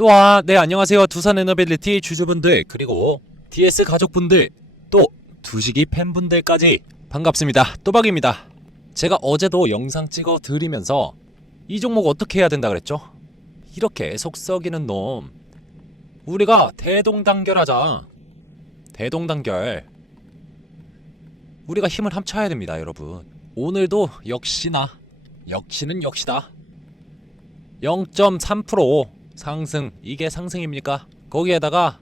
또한 네 안녕하세요. 두산 에너빌리티 주주분들 그리고 DS 가족분들 또 두식이 팬분들까지 반갑습니다. 또박입니다. 제가 어제도 영상 찍어 드리면서 이 종목 어떻게 해야 된다 그랬죠? 이렇게 속 썩이는 놈. 우리가 대동단결하자. 대동단결. 우리가 힘을 합쳐야 됩니다 여러분. 오늘도 역시나 역시는 역시다. 0.3% 상승 이게 상승입니까? 거기에다가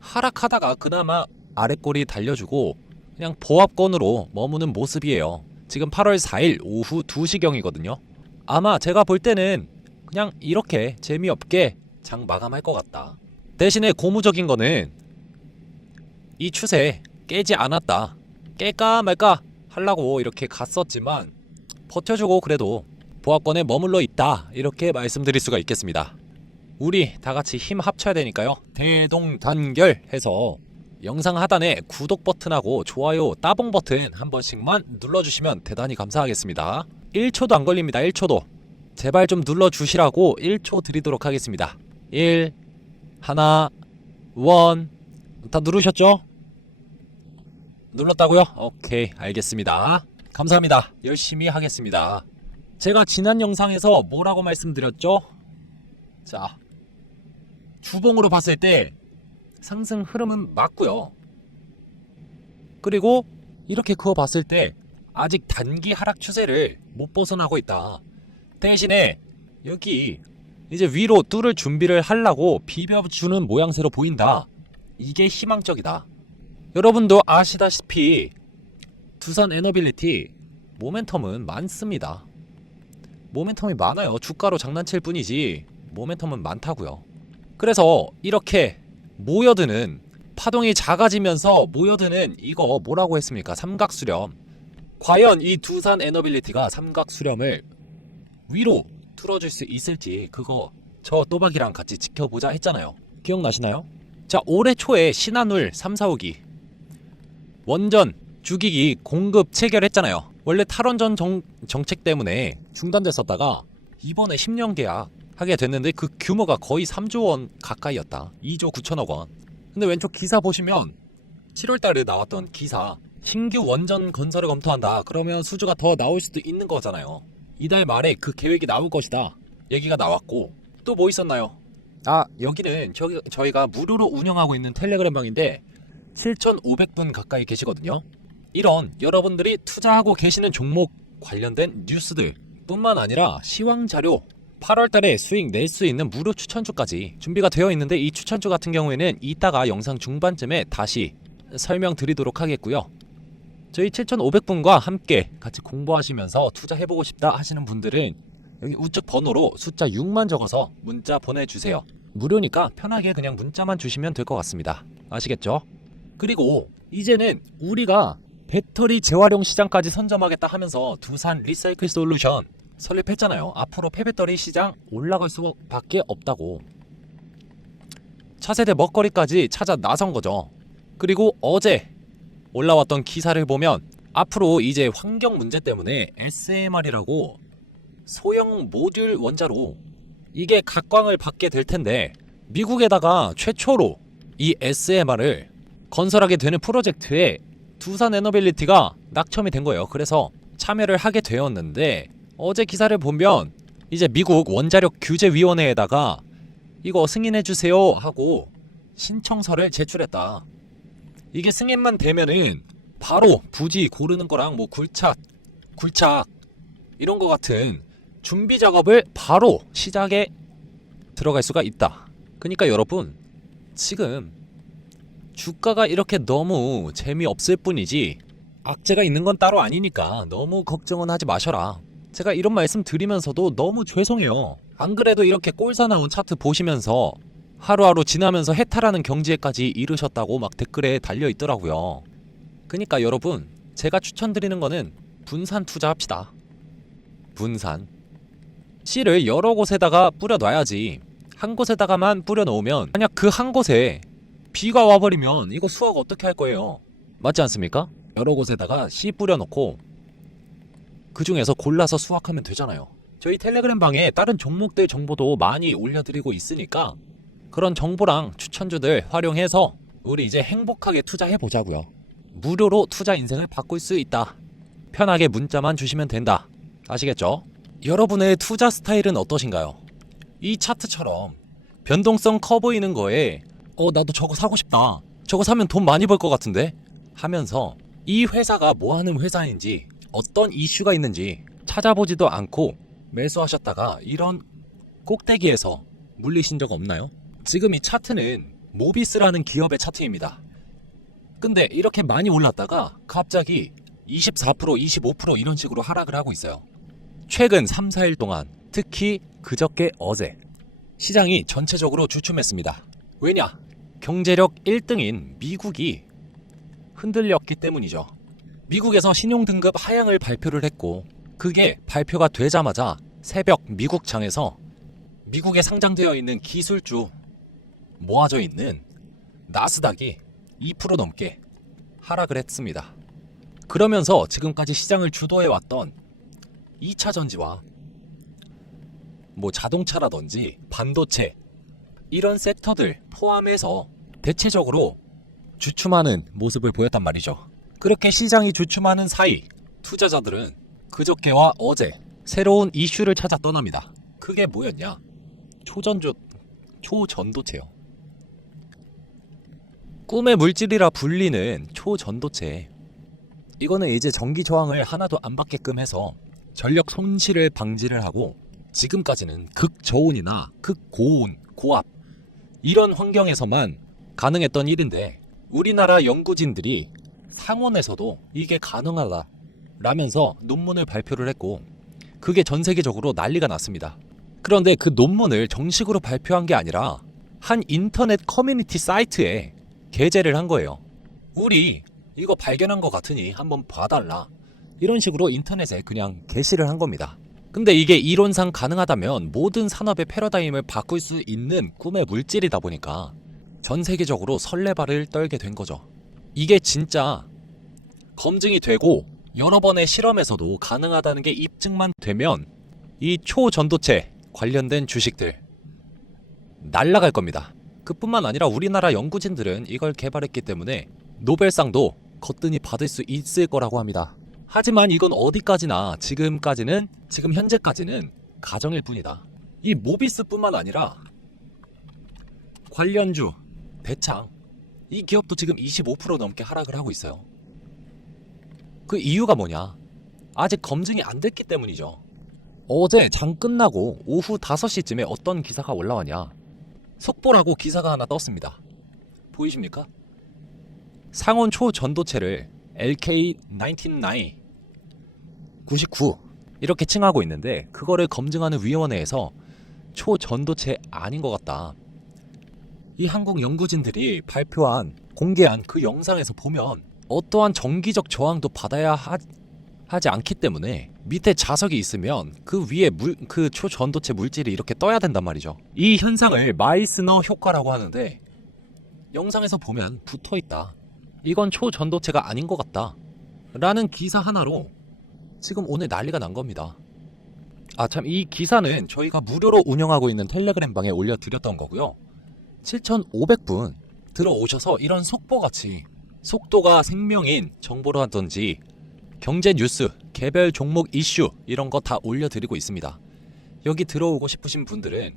하락하다가 그나마 아랫골이 달려주고 그냥 보합권으로 머무는 모습이에요. 지금 8월 4일 오후 2시경이거든요. 아마 제가 볼 때는 그냥 이렇게 재미없게 장 마감할 것 같다. 대신에 고무적인 거는 이 추세 깨지 않았다. 깰까 말까 하려고 이렇게 갔었지만 버텨주고 그래도 보합권에 머물러 있다. 이렇게 말씀드릴 수가 있겠습니다. 우리 다 같이 힘 합쳐야 되니까요. 대동단결 해서 영상 하단에 구독 버튼하고 좋아요 따봉 버튼 한 번씩만 눌러주시면 대단히 감사하겠습니다. 1초도 안 걸립니다. 1초도. 제발 좀 눌러주시라고 1초 드리도록 하겠습니다. 1, 하나, 원. 다 누르셨죠? 눌렀다고요? 오케이, 알겠습니다. 감사합니다. 열심히 하겠습니다. 제가 지난 영상에서 뭐라고 말씀드렸죠? 자, 주봉으로 봤을 때 상승 흐름은 맞고요. 그리고 이렇게 그어 봤을 때 아직 단기 하락 추세를 못 벗어나고 있다. 대신에 여기 이제 위로 뚫을 준비를 하려고 비벼주는 모양새로 보인다. 이게 희망적이다. 여러분도 아시다시피 두산 에너빌리티 모멘텀은 많습니다. 모멘텀이 많아요. 주가로 장난칠 뿐이지 모멘텀은 많다고요. 그래서 이렇게 모여드는 파동이 작아지면서 모여드는 이거 뭐라고 했습니까? 삼각수렴. 과연 이 두산 에너빌리티가 삼각수렴을 위로 틀어줄 수 있을지 그거 저 또박이랑 같이 지켜보자 했잖아요. 기억나시나요? 자 올해 초에 신한울 3, 4, 5기 원전 주기기 공급 체결했잖아요. 원래 탈원전 정, 정책 때문에 중단됐었다가 이번에 10년 계약 하게 됐는데 그 규모가 거의 3조 원 가까이였다. 2조 9천억 원. 근데 왼쪽 기사 보시면 7월 달에 나왔던 기사 신규 원전 건설을 검토한다. 그러면 수주가 더 나올 수도 있는 거잖아요. 이달 말에 그 계획이 나올 것이다. 얘기가 나왔고 또 뭐 있었나요? 아 여기는 저기, 저희가 무료로 운영하고 있는 텔레그램 방인데 7,500분 가까이 계시거든요. 이런 여러분들이 투자하고 계시는 종목 관련된 뉴스들 뿐만 아니라 시황 자료 8월 달에 수익 낼 수 있는 무료 추천주까지 준비가 되어 있는데 이 추천주 같은 경우에는 이따가 영상 중반쯤에 다시 설명드리도록 하겠고요. 저희 7,500분과 함께 같이 공부하시면서 투자해보고 싶다 하시는 분들은 여기 우측 번호로 숫자 6만 적어서 문자 보내주세요. 무료니까 편하게 그냥 문자만 주시면 될 것 같습니다. 아시겠죠? 그리고 이제는 우리가 배터리 재활용 시장까지 선점하겠다 하면서 두산 리사이클 솔루션 설립했잖아요. 앞으로 폐배터리 시장 올라갈 수밖에 없다고. 차세대 먹거리까지 찾아 나선 거죠. 그리고 어제 올라왔던 기사를 보면 앞으로 이제 환경 문제 때문에 SMR이라고 소형 모듈 원자로 이게 각광을 받게 될 텐데 미국에다가 최초로 이 SMR을 건설하게 되는 프로젝트에 두산 에너빌리티가 낙첨이 된 거예요. 그래서 참여를 하게 되었는데 어제 기사를 보면 이제 미국 원자력 규제 위원회에다가 이거 승인해 주세요 하고 신청서를 제출했다. 이게 승인만 되면은 바로 부지 고르는 거랑 뭐 굴착, 굴착 이런 거 같은 준비 작업을 바로 시작에 들어갈 수가 있다. 그러니까 여러분 지금 주가가 이렇게 너무 재미없을 뿐이지 악재가 있는 건 따로 아니니까 너무 걱정은 하지 마셔라. 제가 이런 말씀 드리면서도 너무 죄송해요. 안 그래도 이렇게 꼴사 나온 차트 보시면서 하루하루 지나면서 해탈하는 경지에까지 이르셨다고 막 댓글에 달려 있더라고요. 그니까 여러분, 제가 추천드리는 거는 분산 투자합시다. 분산. 씨를 여러 곳에다가 뿌려놔야지. 한 곳에다가만 뿌려놓으면 만약 그 한 곳에 비가 와버리면 이거 수확 어떻게 할 거예요? 맞지 않습니까? 여러 곳에다가 씨 뿌려놓고 그 중에서 골라서 수확하면 되잖아요. 저희 텔레그램 방에 다른 종목들 정보도 많이 올려드리고 있으니까 그런 정보랑 추천주들 활용해서 우리 이제 행복하게 투자해 보자고요. 무료로 투자 인생을 바꿀 수 있다. 편하게 문자만 주시면 된다. 아시겠죠? 여러분의 투자 스타일은 어떠신가요? 이 차트처럼 변동성 커 보이는 거에 어 나도 저거 사고 싶다. 저거 사면 돈 많이 벌 것 같은데 하면서 이 회사가 뭐 하는 회사인지 어떤 이슈가 있는지 찾아보지도 않고 매수하셨다가 이런 꼭대기에서 물리신 적 없나요? 지금 이 차트는 모비스라는 기업의 차트입니다. 근데 이렇게 많이 올랐다가 갑자기 24% 25% 이런 식으로 하락을 하고 있어요. 최근 3, 4일 동안 특히 그저께 어제 시장이 전체적으로 주춤했습니다. 왜냐? 경제력 1등인 미국이 흔들렸기 때문이죠. 미국에서 신용등급 하향을 발표를 했고 그게 발표가 되자마자 새벽 미국 장에서 미국에 상장되어 있는 기술주 모아져 있는 나스닥이 2% 넘게 하락을 했습니다. 그러면서 지금까지 시장을 주도해 왔던 2차 전지와 뭐 자동차라든지 반도체 이런 섹터들 포함해서 대체적으로 주춤하는 모습을 보였단 말이죠. 그렇게 시장이 주춤하는 사이 투자자들은 그저께와 어제 새로운 이슈를 찾아 떠납니다. 그게 뭐였냐? 초전조 초전도체요. 꿈의 물질이라 불리는 초전도체. 이거는 이제 전기 저항을 하나도 안 받게끔 해서 전력 손실을 방지를 하고 지금까지는 극저온이나 극고온, 고압 이런 환경에서만 가능했던 일인데 우리나라 연구진들이 상원에서도 이게 가능하다 라면서 논문을 발표를 했고 그게 전 세계적으로 난리가 났습니다. 그런데 그 논문을 정식으로 발표한 게 아니라 한 인터넷 커뮤니티 사이트에 게재를 한 거예요. 우리 이거 발견한 것 같으니 한번 봐달라. 이런 식으로 인터넷에 그냥 게시를 한 겁니다. 근데 이게 이론상 가능하다면 모든 산업의 패러다임을 바꿀 수 있는 꿈의 물질이다 보니까 전 세계적으로 설레발을 떨게 된 거죠. 이게 진짜 검증이 되고 여러 번의 실험에서도 가능하다는 게 입증만 되면 이 초전도체 관련된 주식들 날라갈 겁니다. 그뿐만 아니라 우리나라 연구진들은 이걸 개발했기 때문에 노벨상도 거뜬히 받을 수 있을 거라고 합니다. 하지만 이건 어디까지나 지금까지는 지금 현재까지는 가정일 뿐이다. 이 모비스뿐만 아니라 관련주 대창 이 기업도 지금 25% 넘게 하락을 하고 있어요. 그 이유가 뭐냐? 아직 검증이 안 됐기 때문이죠. 어제 장 끝나고 오후 5시쯤에 어떤 기사가 올라왔냐? 속보라고 기사가 하나 떴습니다. 보이십니까? 상온 초전도체를 LK99 99 이렇게 칭하고 있는데 그거를 검증하는 위원회에서 초전도체 아닌 것 같다. 이 한국 연구진들이 발표한 공개한 그 영상에서 보면 어떠한 정기적 저항도 받아야 하, 하지 않기 때문에 밑에 자석이 있으면 그 위에 물, 그 초전도체 물질이 이렇게 떠야 된단 말이죠. 이 현상을 마이스너 효과라고 하는데 영상에서 보면 붙어 있다. 이건 초전도체가 아닌 것 같다. 라는 기사 하나로 지금 오늘 난리가 난 겁니다. 아 참 이 기사는 저희가 무료로 운영하고 있는 텔레그램 방에 올려드렸던 거고요. 7,500분 들어오셔서 이런 속보같이 속도가 생명인 정보라든지 경제 뉴스, 개별 종목 이슈 이런 거 다 올려드리고 있습니다. 여기 들어오고 싶으신 분들은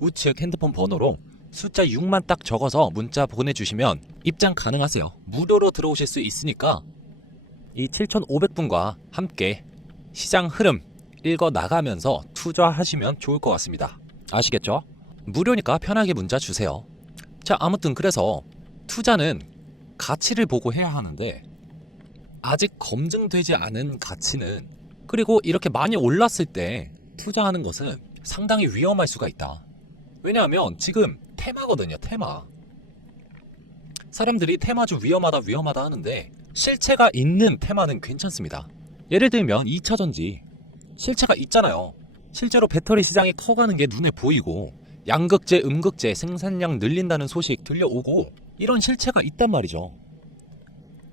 우측 핸드폰 번호로 숫자 6만 딱 적어서 문자 보내주시면 입장 가능하세요. 무료로 들어오실 수 있으니까 이 7,500분과 함께 시장 흐름 읽어 나가면서 투자하시면 좋을 것 같습니다. 아시겠죠? 무료니까 편하게 문자 주세요. 자, 아무튼 그래서 투자는 가치를 보고 해야 하는데 아직 검증되지 않은 가치는 그리고 이렇게 많이 올랐을 때 투자하는 것은 상당히 위험할 수가 있다. 왜냐하면 지금 테마거든요, 테마. 사람들이 테마주 위험하다, 위험하다 하는데 실체가 있는 테마는 괜찮습니다. 예를 들면 2차 전지 실체가 있잖아요. 실제로 배터리 시장이 커가는 게 눈에 보이고 양극재, 음극재 생산량 늘린다는 소식 들려오고 이런 실체가 있단 말이죠.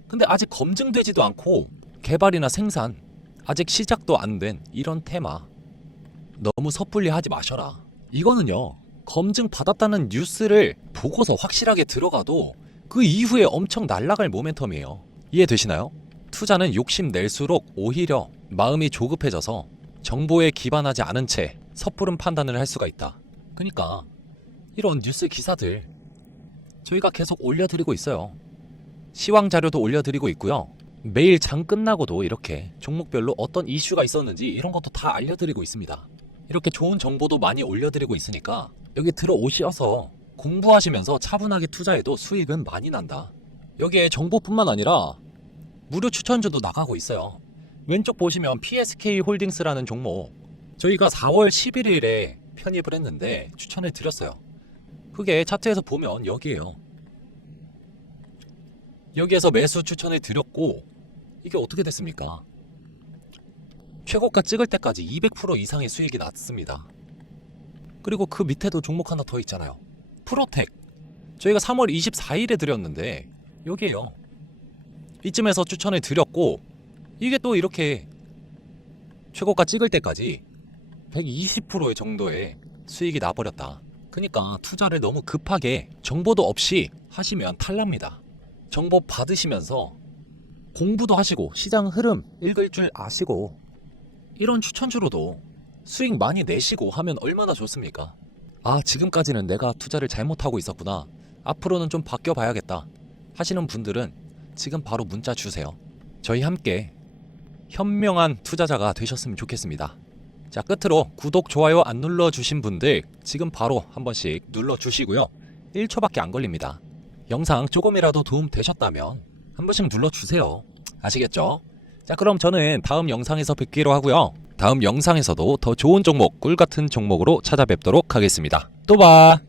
근데 아직 검증되지도 않고 개발이나 생산 아직 시작도 안 된 이런 테마 너무 섣불리 하지 마셔라. 이거는요 검증 받았다는 뉴스를 보고서 확실하게 들어가도 그 이후에 엄청 날아갈 모멘텀이에요. 이해되시나요? 투자는 욕심 낼수록 오히려 마음이 조급해져서 정보에 기반하지 않은 채 섣부른 판단을 할 수가 있다. 그러니까 이런 뉴스 기사들 저희가 계속 올려드리고 있어요. 시황 자료도 올려드리고 있고요. 매일 장 끝나고도 이렇게 종목별로 어떤 이슈가 있었는지 이런 것도 다 알려드리고 있습니다. 이렇게 좋은 정보도 많이 올려드리고 있으니까 여기 들어오셔서 공부하시면서 차분하게 투자해도 수익은 많이 난다. 여기에 정보뿐만 아니라 무료 추천주도 나가고 있어요. 왼쪽 보시면 PSK 홀딩스라는 종목 저희가 4월 11일에 편입을 했는데 추천해 드렸어요. 그게 차트에서 보면 여기에요. 여기에서 매수 추천해 드렸고 이게 어떻게 됐습니까? 최고가 찍을 때까지 200% 이상의 수익이 났습니다. 그리고 그 밑에도 종목 하나 더 있잖아요. 프로텍. 저희가 3월 24일에 드렸는데 여기에요. 이쯤에서 추천해 드렸고 이게 또 이렇게 최고가 찍을 때까지 120%의 정도의 수익이 나버렸다. 그러니까 투자를 너무 급하게 정보도 없이 하시면 탈납니다. 정보 받으시면서 공부도 하시고 시장 흐름 읽을 줄 아시고 이런 추천주로도 수익 많이 내시고 하면 얼마나 좋습니까? 아, 지금까지는 내가 투자를 잘못하고 있었구나. 앞으로는 좀 바뀌어 봐야겠다. 하시는 분들은 지금 바로 문자 주세요. 저희 함께 현명한 투자자가 되셨으면 좋겠습니다. 자, 끝으로 구독, 좋아요 안 눌러주신 분들 지금 바로 한 번씩 눌러주시고요. 1초밖에 안 걸립니다. 영상 조금이라도 도움 되셨다면 한 번씩 눌러주세요. 아시겠죠? 자, 그럼 저는 다음 영상에서 뵙기로 하고요. 다음 영상에서도 더 좋은 종목, 꿀 같은 종목으로 찾아뵙도록 하겠습니다. 또 봐!